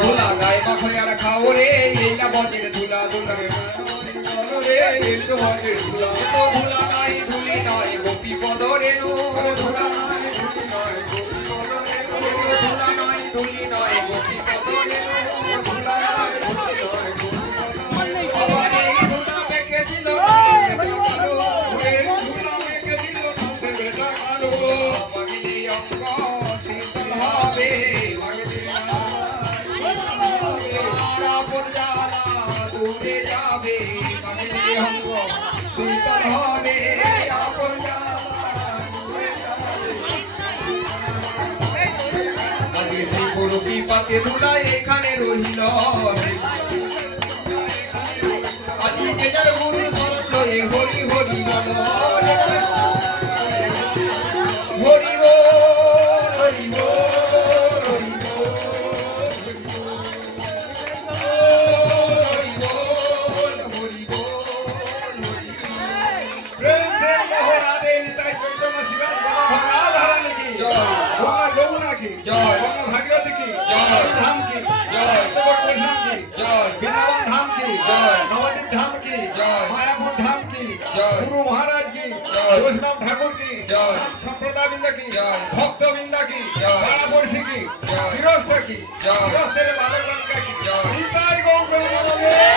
ধুলা গায়ে মাখো আর খাও রে এই না বজের ধুলা ধুলা রে এই তো বজের ধুলা তো ধুলা নাই ধুলি নয় গোপী পদরে নো ধুলা নাই ধুলি নয় গোপী পদরে নো ধুলা নাই ধুলি নয় গোপী পদরে নো ধুলা নাই ধুলি নয় গোপী পদরে আবার এই ধুলা মেখে দিল রে ধুলা মেখে দিল কাঁধে বেটা কালো মাগিলে অঙ্গ শীতল হবে মাগিলে দূরে যাবে মাগিলে অঙ্গ শীতল হবে পাতে ধুলা এখানে রহিল আজি যে যার গুরু শরণ লয়ে হরি হরি বল হরি বল হরি বল হরি বল হরি বল প্রেম প্রেম মোহরা দেন তাই চৈতন্য শিবাস গঙ্গা ধারণী কি জয় গঙ্গা যমুনা কি জয় গঙ্গা ভাগীরথী কি জয় ধাম কি জয় বৈষ্ণব কি জয় বৃন্দাবন ধাম কি জয় নবদ্বীপ ধাম কি জয় মায়াপুর ধাম কি জয় গুরু মহারাজ কি জয় বৈষ্ণব ঠাকুর কি জয় সম্প্রদায় বৃন্দ কি জয় ভক্ত বৃন্দ কি জয় পাড়াপড়শি কি জয় গৃহস্থ কি জয় গৃহস্থের বালক বালিকা কি জয় নিতাই গৌর